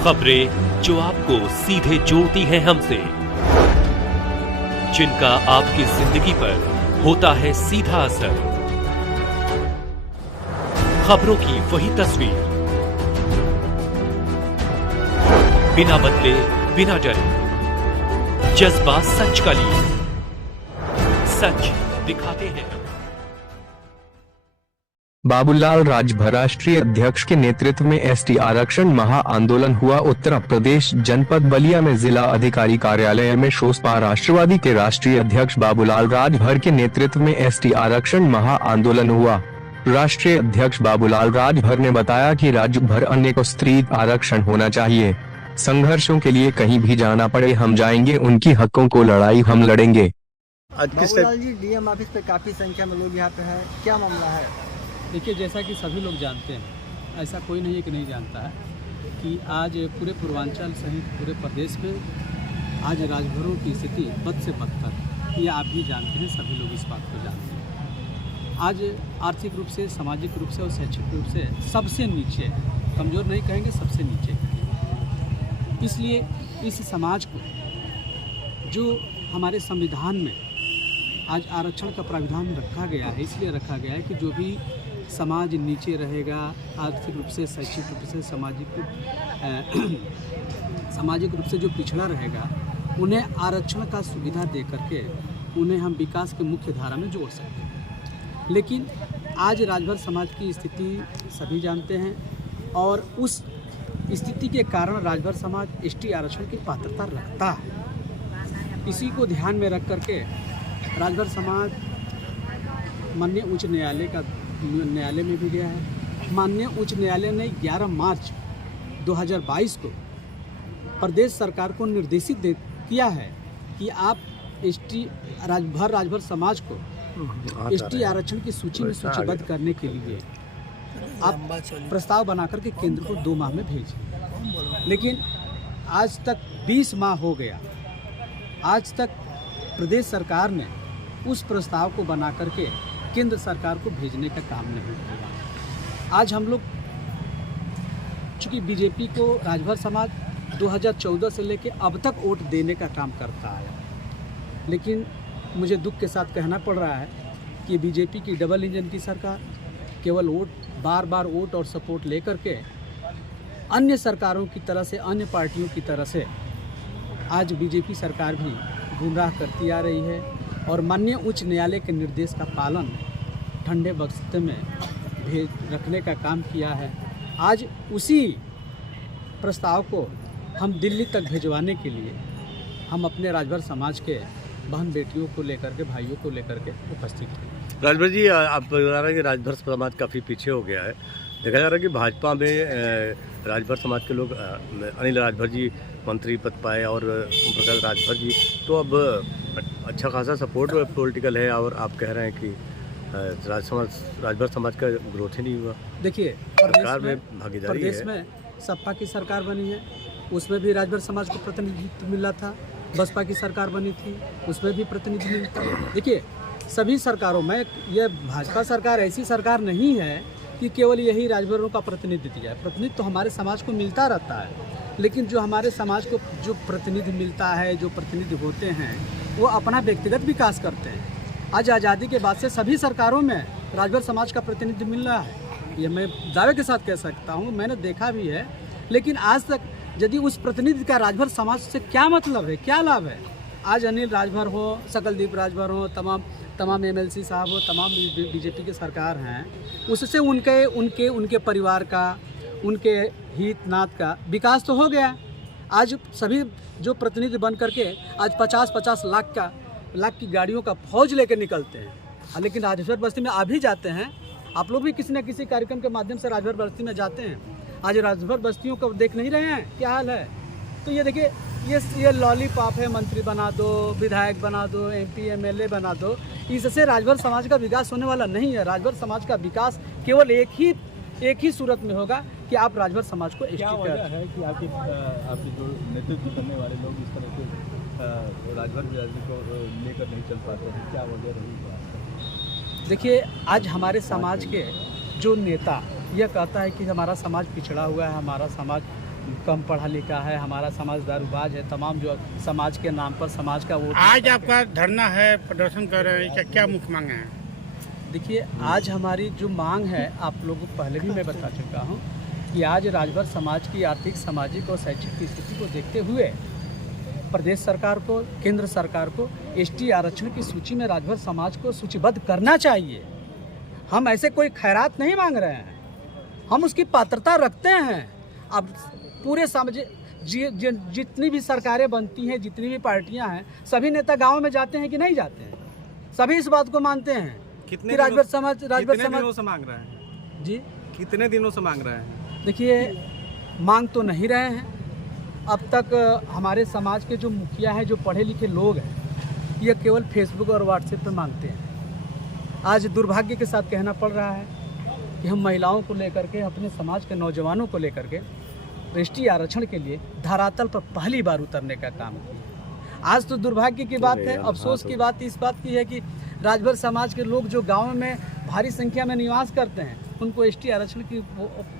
खबरें जो आपको सीधे जोड़ती हैं हमसे, जिनका आपकी जिंदगी पर होता है सीधा असर। खबरों की वही तस्वीर, बिना बदले बिना डरे, जज्बा सच का लिए, सच दिखाते हैं। बाबूलाल राजभर राष्ट्रीय अध्यक्ष के नेतृत्व में एसटी आरक्षण महा आंदोलन हुआ। उत्तर प्रदेश जनपद बलिया में जिला अधिकारी कार्यालय में शोसपा राष्ट्रवादी के राष्ट्रीय अध्यक्ष बाबूलाल राजभर के नेतृत्व में एसटी आरक्षण महा आंदोलन हुआ। राष्ट्रीय अध्यक्ष बाबूलाल राजभर ने बताया कि राज्य भर अनेकों स्त्री आरक्षण होना चाहिए। संघर्षों के लिए कहीं भी जाना पड़े हम जाएंगे, उनकी हकों को लड़ाई हम लड़ेंगे। बाबूलाल जी, डीएम ऑफिस पे काफी संख्या में लोग यहाँ पे हैं, क्या मामला है? देखिए, जैसा कि सभी लोग जानते हैं, ऐसा कोई नहीं है कि नहीं जानता है कि आज पूरे पूर्वांचल सहित पूरे प्रदेश में आज राजभरों की स्थिति बद से बदतर, ये आप भी जानते हैं, सभी लोग इस बात को जानते हैं। आज आर्थिक रूप से, सामाजिक रूप से और शैक्षिक रूप से सबसे नीचे, कमज़ोर नहीं कहेंगे, सबसे नीचे कहेंगे। इसलिए इस समाज को, जो हमारे संविधान में आज आरक्षण का प्रावधान रखा गया है, इसलिए रखा गया है कि जो भी समाज नीचे रहेगा, आर्थिक रूप से, शैक्षिक रूप से, सामाजिक रूप से जो पिछड़ा रहेगा, उन्हें आरक्षण का सुविधा दे करके उन्हें हम विकास के मुख्य धारा में जोड़ सकते हैं। लेकिन आज राजभर समाज की स्थिति सभी जानते हैं, और उस स्थिति के कारण राजभर समाज एसटी आरक्षण की पात्रता रखता है। इसी को ध्यान में रख करके राजभर समाज माननीय उच्च न्यायालय में भी गया है। माननीय उच्च न्यायालय ने 11 मार्च 2022 को प्रदेश सरकार को निर्देशित किया है कि आप राजभर समाज को एसटी आरक्षण की सूची में सूचीबद्ध करने के लिए आप प्रस्ताव बनाकर के केंद्र को 2 माह में भेजें। लेकिन आज तक 20 माह हो गया, आज तक प्रदेश सरकार ने उस प्रस्ताव को बना करके केंद्र सरकार को भेजने का काम नहीं किया। आज हम लोग, चूँकि बीजेपी को राजभर समाज 2014 से लेकर अब तक वोट देने का काम करता है, लेकिन मुझे दुख के साथ कहना पड़ रहा है कि बीजेपी की डबल इंजन की सरकार केवल बार बार वोट और सपोर्ट लेकर के अन्य सरकारों की तरह से, अन्य पार्टियों की तरह से आज बीजेपी सरकार भी गुमराह करती आ रही है, और माननीय उच्च न्यायालय के निर्देश का पालन ठंडे बस्ते में रखने का काम किया है। आज उसी प्रस्ताव को हम दिल्ली तक भिजवाने के लिए हम अपने राजभर समाज के बहन बेटियों को लेकर के, भाइयों को लेकर के उपस्थित हैं। राजभर जी, आप बता रहे हैं कि राजभर समाज काफ़ी पीछे हो गया है। देखा जा रहा है कि भाजपा में राजभर समाज के लोग, अनिल राजभर जी मंत्री पद पाए और ओम प्रकाश राजभर जी, तो अब अच्छा खासा सपोर्ट पॉलिटिकल है, और आप कह रहे हैं कि राजभर समाज का ग्रोथ ही नहीं हुआ। देखिए, सरकार में भागीदारी है, प्रदेश में सपा की सरकार बनी है, उसमें भी राजभर समाज को प्रतिनिधित्व मिला था। बसपा की सरकार बनी थी, उसमें भी प्रतिनिधि मिलता है। देखिए, सभी सरकारों में यह भाजपा सरकार ऐसी सरकार नहीं है कि केवल यही राजभरों का प्रतिनिधित्व है। प्रतिनिधित्व तो हमारे समाज को मिलता रहता है, लेकिन जो हमारे समाज को जो प्रतिनिधि मिलता है, जो प्रतिनिधि होते हैं, वो अपना व्यक्तिगत विकास करते हैं। आज आज़ादी के बाद से सभी सरकारों में राजभर समाज का प्रतिनिधि मिल रहा है, ये मैं दावे के साथ कह सकता हूँ, मैंने देखा भी है। लेकिन आज तक यदि उस प्रतिनिधि का राजभर समाज से क्या मतलब है, क्या लाभ है? आज अनिल राजभर हो, सकलदीप राजभर हो, तमाम एमएलसी साहब हो, तमाम बीजेपी के सरकार हैं, उससे उनके परिवार का, उनके हित नात का विकास तो हो गया। आज सभी जो प्रतिनिधि बन करके आज 50-50 लाख की गाड़ियों का फौज लेकर निकलते हैं, लेकिन राजभर बस्ती में आ भी जाते हैं। आप लोग भी किसी न किसी कार्यक्रम के माध्यम से राजभर बस्ती में जाते हैं। आज राजभर बस्तियों को देख नहीं रहे हैं क्या हाल है? तो ये देखिए, ये लॉलीपॉप है, मंत्री बना दो, विधायक बना दो, एमपी एमएलए बना दो, इससे राजभर समाज का विकास होने वाला नहीं है। राजभर समाज का विकास केवल एक ही सूरत में होगा कि आप राजभर समाज को क्या वजह है कि आपके जो नेतृत्व करने वाले लोग इस तरह से राजभर बिरादरी को लेकर नहीं चल पाते हैं, क्या वजह रही? देखिए, आज हमारे समाज के जो नेता यह कहता है कि हमारा समाज पिछड़ा हुआ है, हमारा समाज कम पढ़ा लिखा है, हमारा समाज दारूबाज है, तमाम जो समाज के नाम पर समाज का वोट। आज आपका धरना है, प्रदर्शन कर रहे हैं, क्या मुख्य मांग है? देखिए, आज हमारी जो मांग है, आप लोगों को पहले भी मैं बता चुका हूँ कि आज राजभर समाज की आर्थिक, सामाजिक और शैक्षिक स्थिति को देखते हुए प्रदेश सरकार को, केंद्र सरकार को एसटी आरक्षण की सूची में राजभर समाज को सूचीबद्ध करना चाहिए। हम ऐसे कोई खैरात नहीं मांग रहे हैं, हम उसकी पात्रता रखते हैं। अब पूरे समाज जितनी भी सरकारें बनती हैं, जितनी भी पार्टियां हैं, सभी नेता गांव में जाते हैं कि नहीं जाते हैं? सभी इस बात को मानते हैं कि राजभर समाज से मांग रहे हैं जी, कितने दिनों से मांग रहे हैं? देखिए, मांग तो नहीं रहे हैं। अब तक हमारे समाज के जो मुखिया हैं, जो पढ़े लिखे लोग हैं, ये केवल फेसबुक और व्हाट्सएप पे मांगते हैं। आज दुर्भाग्य के साथ कहना पड़ रहा है कि हम महिलाओं को लेकर के, अपने समाज के नौजवानों को लेकर के एसटी आरक्षण के लिए धरातल पर पहली बार उतरने का काम किया। आज तो दुर्भाग्य की बात है, अफसोस की बात इस बात की है कि राजभर समाज के लोग जो गाँव में भारी संख्या में निवास करते हैं, उनको एसटी आरक्षण की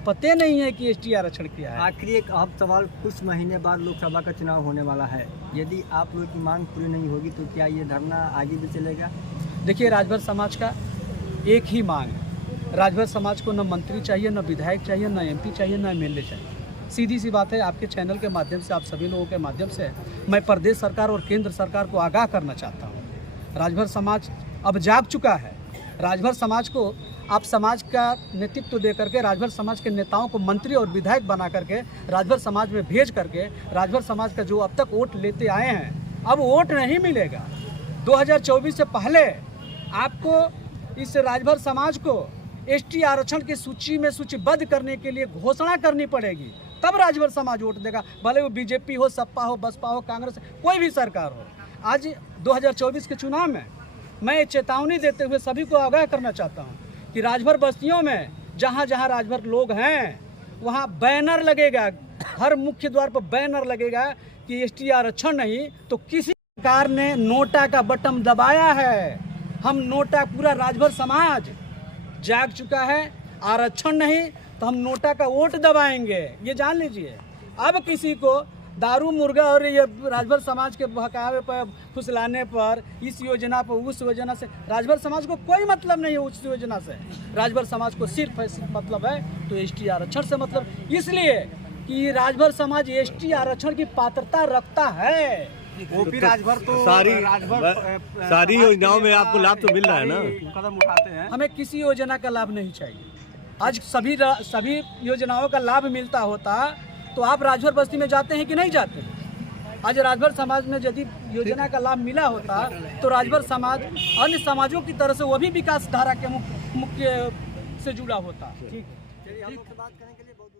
पते नहीं है कि एसटी आरक्षण क्या है। आखिरी एक अहम सवाल, कुछ महीने बाद लोकसभा का चुनाव होने वाला है, यदि आप लोगों की मांग पूरी नहीं होगी तो क्या ये धरना आगे भी चलेगा? देखिए, राजभर समाज का एक ही मांग है। राजभर समाज को न मंत्री चाहिए, न विधायक चाहिए, न एमपी चाहिए, न एमएलए चाहिए। सीधी सी बात है। आपके चैनल के माध्यम से, आप सभी लोगों के माध्यम से मैं प्रदेश सरकार और केंद्र सरकार को आगाह करना चाहता हूँ। राजभर समाज अब जाग चुका है। राजभर समाज को आप समाज का नेतृत्व दे करके, राजभर समाज के नेताओं को मंत्री और विधायक बना करके, राजभर समाज में भेज करके, राजभर समाज का जो अब तक वोट लेते आए हैं, अब वोट नहीं मिलेगा। 2024 से पहले आपको इस राजभर समाज को एसटी आरक्षण की सूची में सूचीबद्ध करने के लिए घोषणा करनी पड़ेगी, तब राजभर समाज वोट देगा। भले वो बीजेपी हो, सपा हो, बसपा हो, कांग्रेस, कोई भी सरकार हो। आज 2024 के चुनाव में मैं चेतावनी देते हुए सभी को आगाह करना चाहता हूँ कि राजभर बस्तियों में जहाँ जहाँ राजभर लोग हैं, वहाँ बैनर लगेगा, हर मुख्य द्वार पर बैनर लगेगा कि एसटी आरक्षण नहीं तो किसी सरकार ने नोटा का बटन दबाया है। हम नोटा, पूरा राजभर समाज जाग चुका है। आरक्षण नहीं तो हम नोटा का वोट दबाएंगे, ये जान लीजिए। अब किसी को दारू, मुर्गा और ये राजभर समाज के बहकावे पर, फुसलाने पर, इस योजना पर, उस योजना से राजभर समाज को कोई मतलब नहीं है। उस योजना से राजभर समाज को सिर्फ मतलब है तो एसटी आरक्षण से मतलब, इसलिए कि राजभर समाज एसटी आरक्षण की पात्रता रखता है। ओपी राजभर तो सारी योजनाओं में आपको लाभ तो मिल रहा है ना? कदम उठाते हैं। हमें किसी योजना का लाभ नहीं चाहिए। आज सभी योजनाओं का लाभ मिलता होता तो आप राजभर बस्ती में जाते हैं कि नहीं जाते? आज राजभर समाज में यदि योजना का लाभ मिला होता तो राजभर समाज अन्य समाजों की तरह से वो भी विकास धारा के मुख्य से जुड़ा होता। ठीक है, चलिए, हम लोग से बात करने के लिए बहुत